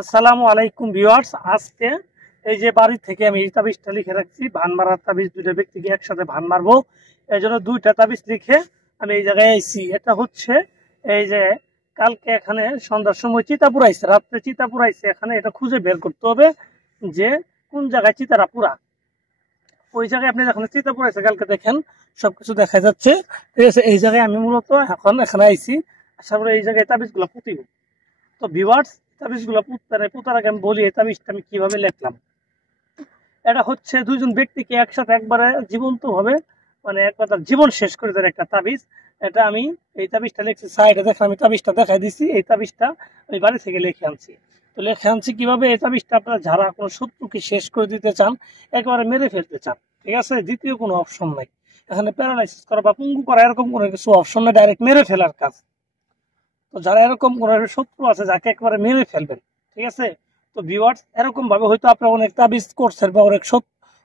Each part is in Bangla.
আসসালামু আলাইকুম ভিউয়ার্স। আজকে এই যে বাড়ি থেকে আমি এই তাবিজটা লিখে রাখছি, ভান মারার তাবিজ। দুইটা ব্যক্তিকে একসাথে ভান মারবো, এই জন্য দুইটা তাবিজ লিখে আমি এই জায়গায় আইছি। এটা হচ্ছে এই যে কালকে এখানে সন্ধ্যার সময় চিতা পুরাইছে, রাত্রে চিতা পুরাইছে। এখানে এটা খুঁজে বের করতে হবে যে কোন জায়গায় চিতারা পুরা। ওই জায়গায় আপনি যখন চিতা পুরাইছে কালকে দেখেন সবকিছু দেখা যাচ্ছে, ঠিক আছে। এই জায়গায় আমি মূলত এখন এখানে আইছি, আসার পরে এই জায়গায় তাবিজগুলো পুঁতিব। তো ভিউয়ার্স, তাবিজগুলো পুতার আগে আমি বলি এই তাবিজটা আমি কিভাবে লিখলাম। এটা হচ্ছে দুইজন ব্যক্তিকে একসাথে একবারে জীবন্ত ভাবে, মানে একবার তার জীবন শেষ করে দেওয়ার একটা তাবিজ। এটা আমি এই তাবিজটা লিখছি, সাইডে দেখেন আমি তাবিজটা দেখাই দিছি। এই তাবিজটা আমি বাড়ি থেকে লিখে আনছি। তো লিখে আনছি কিভাবে, এই তাবিজটা আপনারা যারা কোনো শত্রুকে শেষ করে দিতে চান, একেবারে মেরে ফেলতে চান, ঠিক আছে, দ্বিতীয় কোনো অপশন নাই। এখানে প্যারালাইসিস করা বা পঙ্গু করা এরকম কোনো কিছু অপশন নাই, ডাইরেক্ট মেরে ফেলার কাজ। তো যারা এরকম কোন শত্রু আছে যাকে একবারে মেরে ফেলবেন, ঠিক আছে। তো ভিউয়ার্স, এরকম ভাবে হয়তো আপনারা অনেক তাবিজ করছেন বা অনেক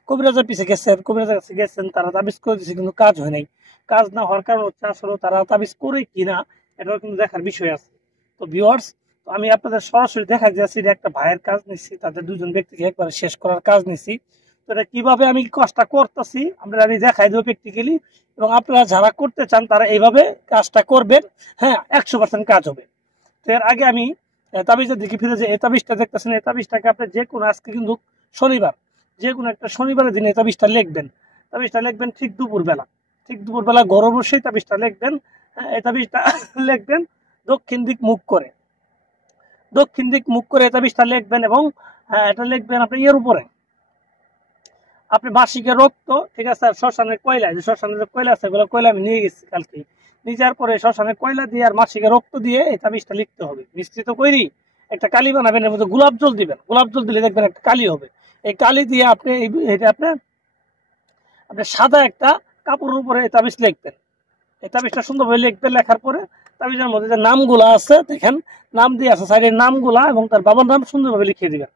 কবিরাজের পিছে গেছেন, কবিরাজের কাছে গেছেন, তারা তাবিজ করে দিচ্ছে কিন্তু কাজ হয় নাই। কাজ না হওয়ার কারণ হচ্ছে আসলে তারা তাবিজ করে কিনা, এটাও কিন্তু দেখার বিষয় আছে। তো ভিউয়ার্স, আমি আপনাদের সরাসরি দেখা যাচ্ছি যে একটা ভাইয়ের কাজ নিচ্ছি, তাদের দুজন ব্যক্তিকে একবারে শেষ করার কাজ নিচ্ছি। তো এটা কিভাবে আমি কাজটা করতেছি আমরা আমি দেখাই দেবো প্র্যাকটিক্যালি, এবং আপনারা যারা করতে চান তারা এইভাবে কাজটা করবেন। হ্যাঁ, 100% কাজ হবে। তো এর আগে আমি তাবিজের দিকে ফিরে যে এই তাবিজটা দেখতেছেন, এই তাবিজটাকে আপনি যে কোনো, আজকে কিন্তু শনিবার, যে কোনো একটা শনিবারের দিনে এই তাবিজটা লিখবেন। তাবিজটা লিখবেন ঠিক দুপুরবেলা, ঠিক দুপুরবেলা গরম বসেই তাবিজটা লিখবেন। হ্যাঁ, এই তাবিজটা লিখবেন দক্ষিণ দিক মুখ করে, দক্ষিণ দিক মুখ করে এই তাবিজটা লিখবেন। এবং এটা লিখবেন আপনি ইয়ের উপরে, আপনি বার্ষিকের রক্ত, ঠিক আছে, আর শ্মশানের কয়লা, যে শ্মশানের কয়লা আছে এগুলো কয়লা আমি নিয়ে গেছি কালকে। নিয়ে যাওয়ার পরে শ্মশানের কয়লা দিয়ে আর মাসিকের রক্ত দিয়ে এই তাবিজটা লিখতে হবে। মিশ্রিত করি একটা কালি বানাবেন, এর মধ্যে গোলাপ জল দিবেন। গোলাপ জল দিলে দেখবেন একটা কালি হবে। এই কালি দিয়ে আপনি এটা আপনার সাদা একটা কাপড়ের উপরে এই তাবিজ লিখবেন। এই তাবিজটা সুন্দরভাবে লিখবেন। লেখার পরে তাবিজের মধ্যে যে নামগুলা আছে দেখেন, নাম দিয়ে আছে সাইডের নামগুলা, এবং তার বাবার নাম সুন্দরভাবে লিখে দিবেন।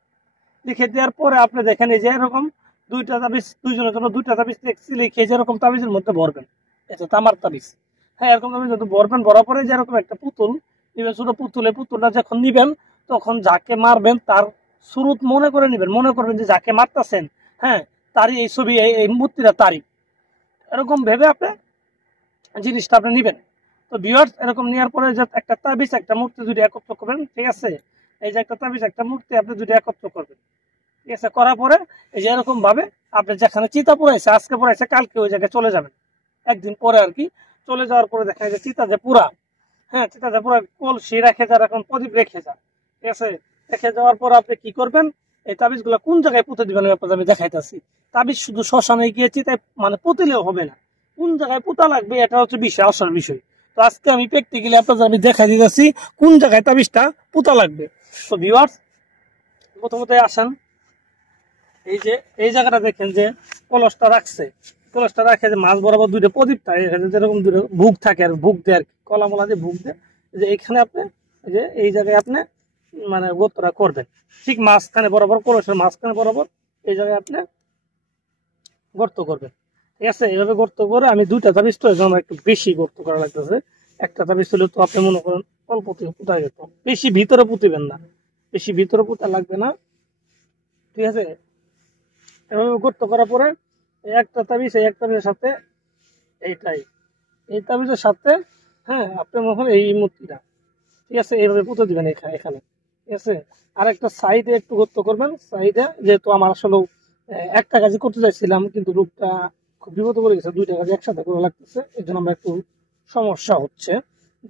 লিখে দেওয়ার পরে আপনি দেখেন এই যে এরকম দুইটা তাবিজ, দুইজনের জন্য দুইটা তাবিজ লিখে যেরকম তাবিজের মধ্যে ভরবেন, এটা তামার তাবিজ। হ্যাঁ, এরকম তাবিজ যত ভরবেন, ভরার পরে যেরকম একটা পুতুল নিবেন, ছোট পুতুলটা যখন নিবেন তখন যাকে মারবেন তার শুরুত মনে করে নিবেন, মনে করবেন যে যাকে মারতেছেন, হ্যাঁ, তারই এই ছবি, এই মূর্তিটা তারই, এরকম ভেবে আপনি জিনিসটা আপনি নিবেন। তো ভিউয়ার্স, এরকম নেওয়ার পরে যে একটা তাবিজ একটা মূর্তি দুটো একত্র করবেন, ঠিক আছে। এই যে একটা তাবিজ একটা মূর্তি আপনি দুটো একত্র করবেন, ঠিক আছে। করার পরে এই যে এরকম ভাবে আপনি যেখানে চিতা পুরাইছে, আজকে পুরাইছে, কালকে ওই জায়গায় চলে যাবেন, একদিন পরে আর কি। চলে যাওয়ার পরে দেখা যায় চিতা যে পুরা, হ্যাঁ, চিতা যে পুরা কলসি রেখে যান, এখন প্রদীপ রেখে যান, ঠিক আছে। রেখে যাওয়ার পর আপনি কি করবেন, এই তাবিজগুলো কোন জায়গায় পুঁতে দিবেন আমি দেখাইতেছি। তাবিজ শুধু শ্মশানে গিয়ে চিতায় মানে পুঁতিলেও হবে না, কোন জায়গায় পুঁতা লাগবে এটা হচ্ছে বিষয়, আসল বিষয়। তো আজকে আমি প্র্যাকটিক্যালি আপনাদের আমি দেখাই দিতেছি কোন জায়গায় তাবিজটা পুঁতা লাগবে। তো ভিউয়ার্স, প্রথমত আসেন, এই যে এই জায়গাটা দেখেন যে কলসটা রাখছে, কলসটা রাখে যে মাছ বরাবর দুইটা প্রদীপ থাকে, যেরকম দুটো ভুগ থাকে আর ভুগ দেয় আর কি, কলা মলা দিয়ে ভুগ দেয়। যে এখানে আপনি যে এই জায়গায় আপনি মানে গর্তটা করবেন, ঠিক মাঝখানে বরাবর, কলসের মাঝখানে বরাবর এই জায়গায় আপনি গর্ত করবেন, ঠিক আছে। এইভাবে গর্ত করে আমি দুইটা তাবিজ, তো আমার একটু বেশি গর্ত করা লাগতেছে। একটা তাবিজ হলে তো আপনি মনে করেন অল্প পুঁতা যেত, বেশি ভিতরে পুঁতিবেন না, বেশি ভিতরে পুঁতা লাগবে না, ঠিক আছে। এভাবে গর্ত করার পরে একটা তাবিজ, এই এক তাবিজের সাথে এইটাই, এই তাবিজের সাথে, হ্যাঁ, আপনি মনে হয় এই মূর্তিটা, ঠিক আছে, এইভাবে পুঁতে দিবেন এখানে, ঠিক আছে। আর একটা সাইডে একটু গর্ত করবেন, সাইডে, যেহেতু আমার আসলে একটা কাজই করতে চাইছিলাম কিন্তু লোকটা খুব বিপদে পড়ে গেছে, দুইটা কাজ একসাথে করা লাগতেছে, এই জন্য আমরা একটু সমস্যা হচ্ছে।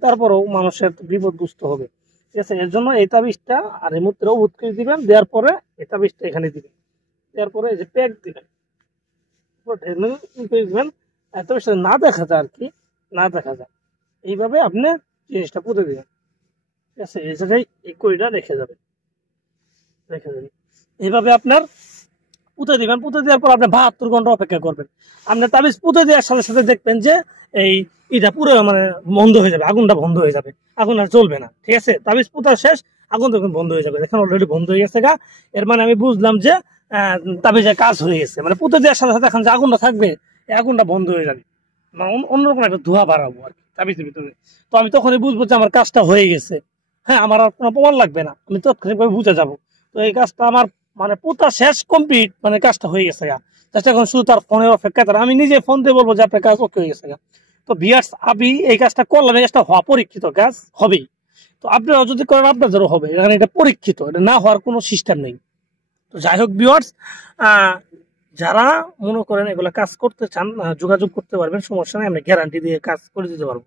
তারপরেও মানুষের বিপদ বুঝতে হবে, ঠিক আছে। এর জন্য এই তাবিজটা আর এই মূর্তিটাও বুধ করে দিবেন, দেওয়ার পরে এই তাবিজটা এখানে দিবেন, এরপরে এই যে প্যাক দিবেন, দিবেন, এত না দেখা যায় আর কি, না দেখা যায়, এইভাবে আপনি জিনিসটা পুঁতে দিবেন, ঠিক আছে। এই জায়গায় এই কড়িটা রেখে যাবে, রেখে যাবে। এইভাবে আপনার পুঁতে দিবেন। পুঁতে দেওয়ার পর আপনি 72 ঘন্টা অপেক্ষা করবেন। আপনার তাবিজ পুঁতে দেওয়ার সাথে সাথে দেখবেন যে এই এটা পুরো মানে বন্ধ হয়ে যাবে, আগুনটা বন্ধ হয়ে যাবে, আগুন আর চলবে না, ঠিক আছে। তাবিজ পুঁতা শেষ, আগুন তখন বন্ধ হয়ে যাবে, দেখেন অলরেডি বন্ধ হয়ে গেছে গা। এর মানে আমি বুঝলাম যে তাবিজের কাজ হয়ে গেছে, মানে পুঁতে দেওয়ার সাথে সাথে এখন যে আগুনটা থাকবে এই আগুনটা বন্ধ হয়ে যাবে, মানে অন্যরকম একটা ধোঁয়া বাড়াবো আর কি তাবিজের ভিতরে। তো আমি তখনই বুঝবো যে আমার কাজটা হয়ে গেছে, হ্যাঁ, আমার আর কোনো প্রমাণ লাগবে না, আমি তাৎক্ষণিকভাবে বুঝে যাব। তো এই কাজটা আমার মানে পোতা শেষ কমপ্লিট, মানে কাজটা হয়ে গেছে গা। জাস্ট এখন শুধু তার ফোনের অপেক্ষা, তার আমি নিজে ফোন দিয়ে বলবো যে আপনার কাজ ওকে হয়ে গেছে গা। তো ভিউয়ার্স, আমি এই কাজটা করলাম, এই কাজটা হওয়া পরীক্ষিত কাজ হবেই। তো আপনারাও যদি করেন আপনাদেরও হবে, এখানে এটা পরীক্ষিত, এটা না হওয়ার কোনো সিস্টেম নেই। তো যাই হোক ভিউয়ার্স, যারা মনে করেন এগুলা কাজ করতে চান যোগাযোগ করতে পারবেন, সমস্যা নেই, আমি গ্যারান্টি দিয়ে কাজ করে দিতে পারবো।